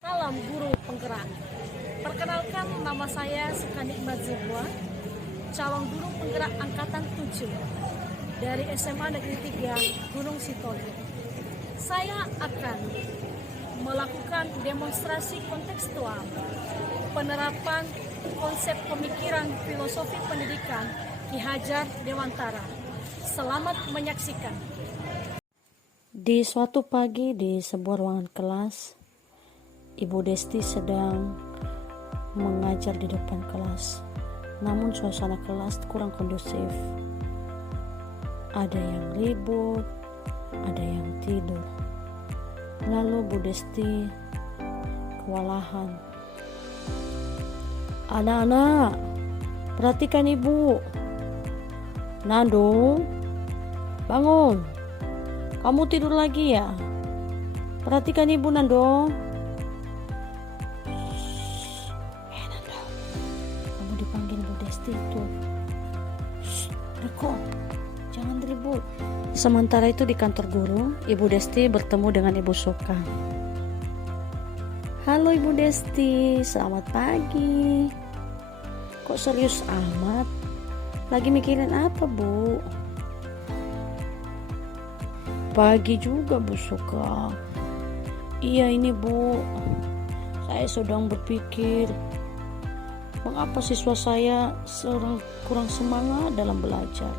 Salam guru penggerak. Perkenalkan, nama saya Sukanikmat Zubwa, calon guru penggerak angkatan 7 dari SMA Negeri 3 Gunung Sitoli. Saya akan melakukan demonstrasi kontekstual penerapan konsep pemikiran filosofi pendidikan Ki Hajar Dewantara. Selamat menyaksikan. Di suatu pagi di sebuah ruangan kelas, Ibu Desti sedang mengajar di depan kelas. Namun suasana kelas kurang kondusif. Ada yang ribut, ada yang tidur. Lalu Bu Desti kewalahan. Anak-anak, perhatikan Ibu. Nando, bangun. Kamu tidur lagi ya? Perhatikan Ibu, Nando. Nando, kamu dipanggil Bu Desti itu. Reko, jangan ribut. Sementara itu di kantor guru, Ibu Desti bertemu dengan Ibu Suka. Halo Ibu Desti, selamat pagi. Kok serius amat? Lagi mikirin apa, Bu? Pagi juga, Bu Suka. Iya ini, Bu. Saya sedang berpikir, mengapa siswa saya kurang semangat dalam belajar?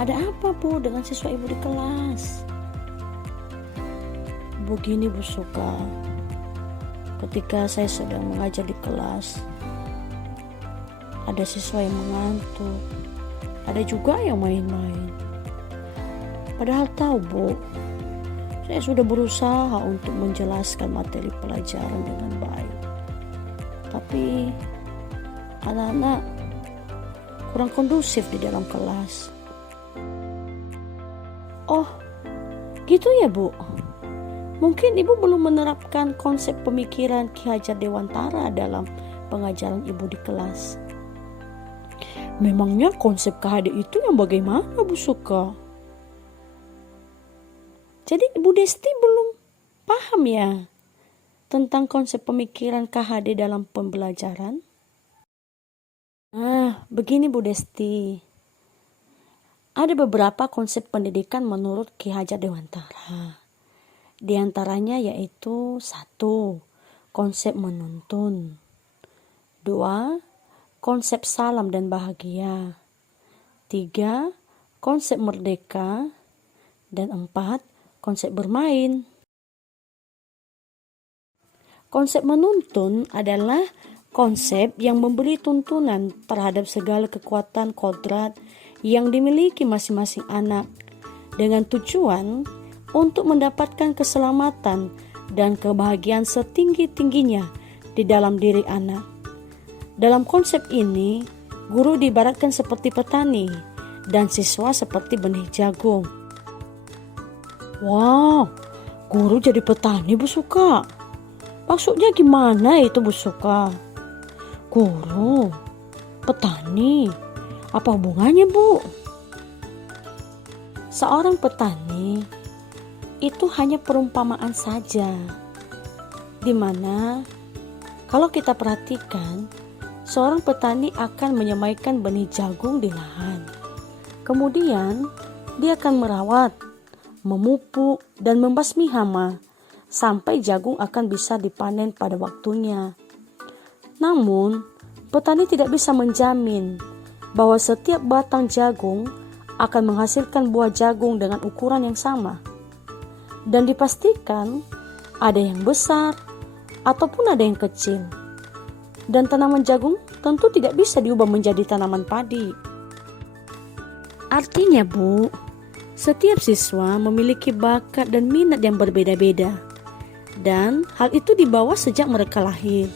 Ada apa, Bu, dengan siswa Ibu di kelas? Begini, Bu Suka. Ketika saya sedang mengajar di kelas, ada siswa yang mengantuk, ada juga yang main-main. Padahal tahu, Bu, saya sudah berusaha untuk menjelaskan materi pelajaran dengan baik. Tapi anak-anak kurang kondusif di dalam kelas. Oh, gitu ya, Bu? Mungkin Ibu belum menerapkan konsep pemikiran Ki Hajar Dewantara dalam pengajaran Ibu di kelas. Memangnya konsep KHD itu yang bagaimana, Bu Suka? Jadi Ibu Desti belum paham ya tentang konsep pemikiran KHD dalam pembelajaran? Begini Bu Desti. Ada beberapa konsep pendidikan menurut Ki Hajar Dewantara. Di antaranya yaitu 1. Konsep menuntun. 2. Konsep salam dan bahagia. 3. Konsep merdeka. Dan 4. Konsep bermain. Konsep menuntun adalah konsep yang memberi tuntunan terhadap segala kekuatan kodrat yang dimiliki masing-masing anak dengan tujuan untuk mendapatkan keselamatan dan kebahagiaan setinggi-tingginya di dalam diri anak. Dalam konsep ini, guru diibaratkan seperti petani dan siswa seperti benih jagung. Wah, guru jadi petani, Bu Suka. Maksudnya gimana itu, Bu Suka? Guru, petani, apa hubungannya, Bu? Seorang petani itu hanya perumpamaan saja, dimana kalau kita perhatikan, seorang petani akan menyemaikan benih jagung di lahan. Kemudian dia akan merawat, memupuk, dan membasmi hama sampai jagung akan bisa dipanen pada waktunya. Namun, petani tidak bisa menjamin bahwa setiap batang jagung akan menghasilkan buah jagung dengan ukuran yang sama. Dan dipastikan ada yang besar ataupun ada yang kecil. Dan tanaman jagung tentu tidak bisa diubah menjadi tanaman padi. Artinya, Bu, setiap siswa memiliki bakat dan minat yang berbeda-beda. Dan hal itu dibawa sejak mereka lahir.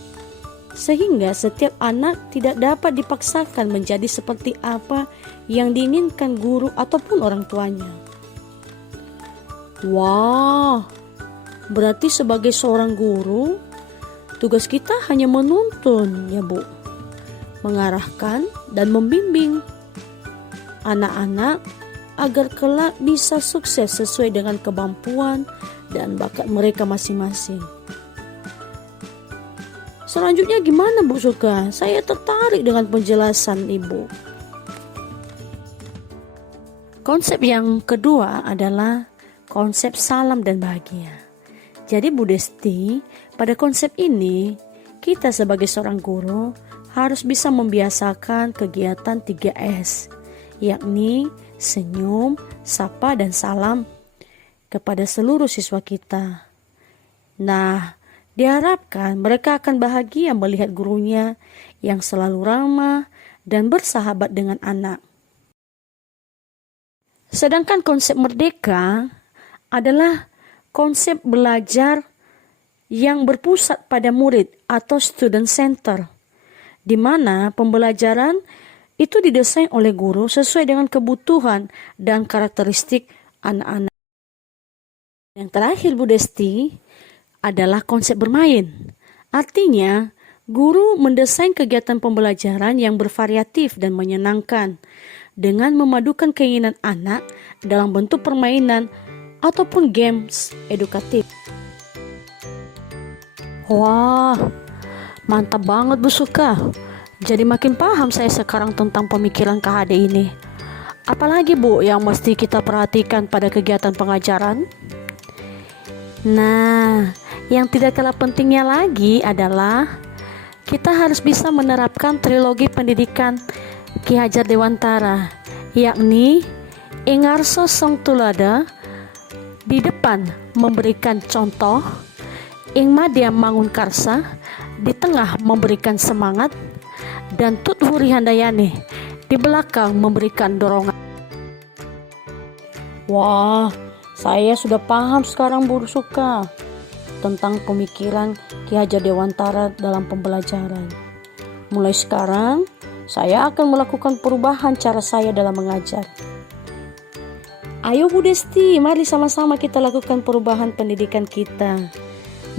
Sehingga setiap anak tidak dapat dipaksakan menjadi seperti apa yang diinginkan guru ataupun orang tuanya. Wah, berarti sebagai seorang guru, tugas kita hanya menuntun ya, Bu. Mengarahkan dan membimbing anak-anak agar kelak bisa sukses sesuai dengan kemampuan dan bakat mereka masing-masing. Selanjutnya gimana Bu Suka? Saya tertarik dengan penjelasan Ibu. Konsep yang kedua adalah konsep salam dan bahagia. Jadi Bu Desti, pada konsep ini kita sebagai seorang guru harus bisa membiasakan kegiatan 3S, yakni senyum, sapa, dan salam kepada seluruh siswa kita. Nah, diharapkan mereka akan bahagia melihat gurunya yang selalu ramah dan bersahabat dengan anak. Sedangkan konsep merdeka adalah konsep belajar yang berpusat pada murid atau student center, di mana pembelajaran itu didesain oleh guru sesuai dengan kebutuhan dan karakteristik anak-anak. Yang terakhir Bu Desti adalah konsep bermain. Artinya, guru mendesain kegiatan pembelajaran yang bervariatif dan menyenangkan dengan memadukan keinginan anak dalam bentuk permainan ataupun games edukatif. Wah, mantap banget Bu Suka. Jadi makin paham saya sekarang tentang pemikiran KHD ini. Apalagi Bu yang mesti kita perhatikan pada kegiatan pengajaran? Nah, yang tidak kalah pentingnya lagi adalah kita harus bisa menerapkan trilogi pendidikan Ki Hajar Dewantara, yakni Ingarso Song Tulada, di depan memberikan contoh, Ing Madya Mangun Karsa, di tengah memberikan semangat, dan Tut Huri Handayani di belakang memberikan dorongan. Wah, saya sudah paham sekarang Bu Suka tentang pemikiran Ki Hajar Dewantara dalam pembelajaran. Mulai sekarang, saya akan melakukan perubahan cara saya dalam mengajar. Ayo Bu Desti, mari sama-sama kita lakukan perubahan pendidikan kita.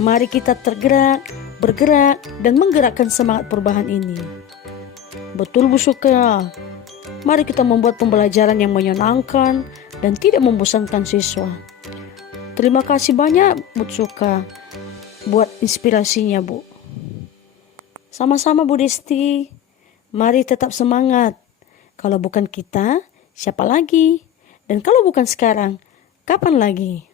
Mari kita tergerak, bergerak, dan menggerakkan semangat perubahan ini. Betul Bu Suka. Mari kita membuat pembelajaran yang menyenangkan dan tidak membosankan siswa. Terima kasih banyak Bu Suka buat inspirasinya Bu. Sama-sama Bu Desti. Mari tetap semangat. Kalau bukan kita, siapa lagi? Dan kalau bukan sekarang, kapan lagi?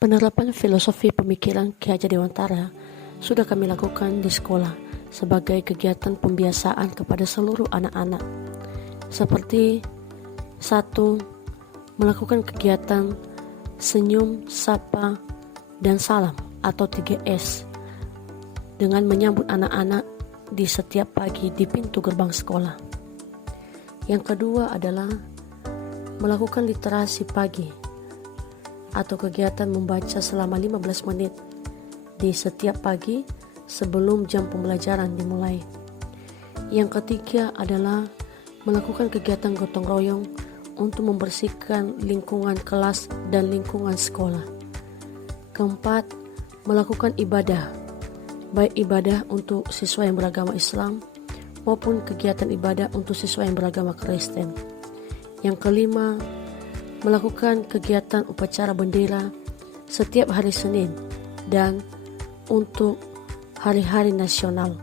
Penerapan filosofi pemikiran Ki Hajar Dewantara sudah kami lakukan di sekolah sebagai kegiatan pembiasaan kepada seluruh anak-anak. Seperti 1. Melakukan kegiatan senyum, sapa, dan salam atau 3S dengan menyambut anak-anak di setiap pagi di pintu gerbang sekolah. Yang kedua adalah melakukan literasi pagi atau kegiatan membaca selama 15 menit di setiap pagi sebelum jam pembelajaran dimulai. Yang ketiga adalah melakukan kegiatan gotong royong untuk membersihkan lingkungan kelas dan lingkungan sekolah. Keempat, melakukan ibadah, baik ibadah untuk siswa yang beragama Islam maupun kegiatan ibadah untuk siswa yang beragama Kristen. Yang kelima, melakukan kegiatan upacara bendera setiap hari Senin dan untuk hari-hari nasional.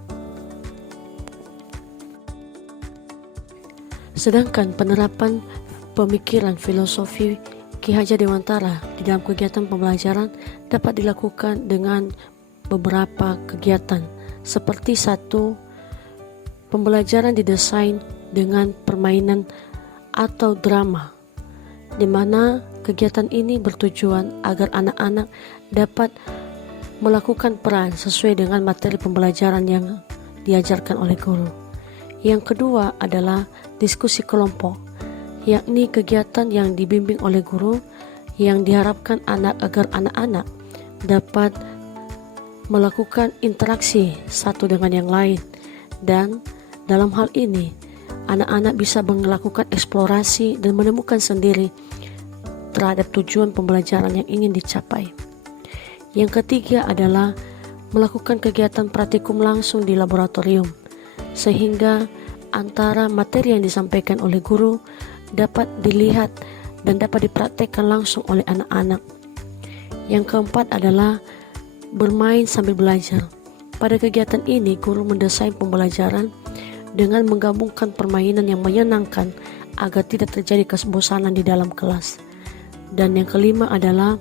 Sedangkan penerapan pemikiran filosofi Ki Hajar Dewantara di dalam kegiatan pembelajaran dapat dilakukan dengan beberapa kegiatan, seperti 1. Pembelajaran didesain dengan permainan atau drama, di mana kegiatan ini bertujuan agar anak-anak dapat melakukan peran sesuai dengan materi pembelajaran yang diajarkan oleh guru. Yang kedua adalah diskusi kelompok, yakni kegiatan yang dibimbing oleh guru yang diharapkan agar anak-anak dapat melakukan interaksi satu dengan yang lain, dan dalam hal ini anak-anak bisa melakukan eksplorasi dan menemukan sendiri terhadap tujuan pembelajaran yang ingin dicapai. Yang ketiga adalah melakukan kegiatan praktikum langsung di laboratorium, sehingga antara materi yang disampaikan oleh guru dapat dilihat dan dapat dipraktekkan langsung oleh anak-anak. Yang keempat adalah bermain sambil belajar. Pada kegiatan ini, guru mendesain pembelajaran dengan menggabungkan permainan yang menyenangkan agar tidak terjadi kebosanan di dalam kelas. Dan yang kelima adalah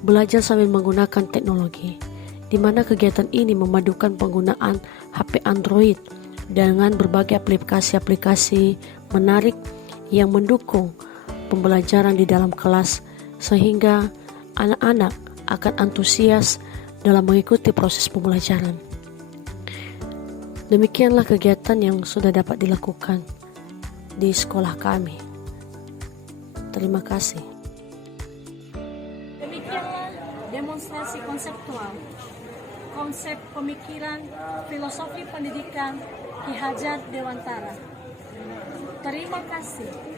belajar sambil menggunakan teknologi, di mana kegiatan ini memadukan penggunaan HP Android dengan berbagai aplikasi-aplikasi menarik yang mendukung pembelajaran di dalam kelas, sehingga anak-anak akan antusias dalam mengikuti proses pembelajaran. Demikianlah kegiatan yang sudah dapat dilakukan di sekolah kami. Terima kasih. Demikianlah demonstrasi konseptual, konsep pemikiran, filosofi pendidikan Ki Hajar Dewantara. Terima kasih.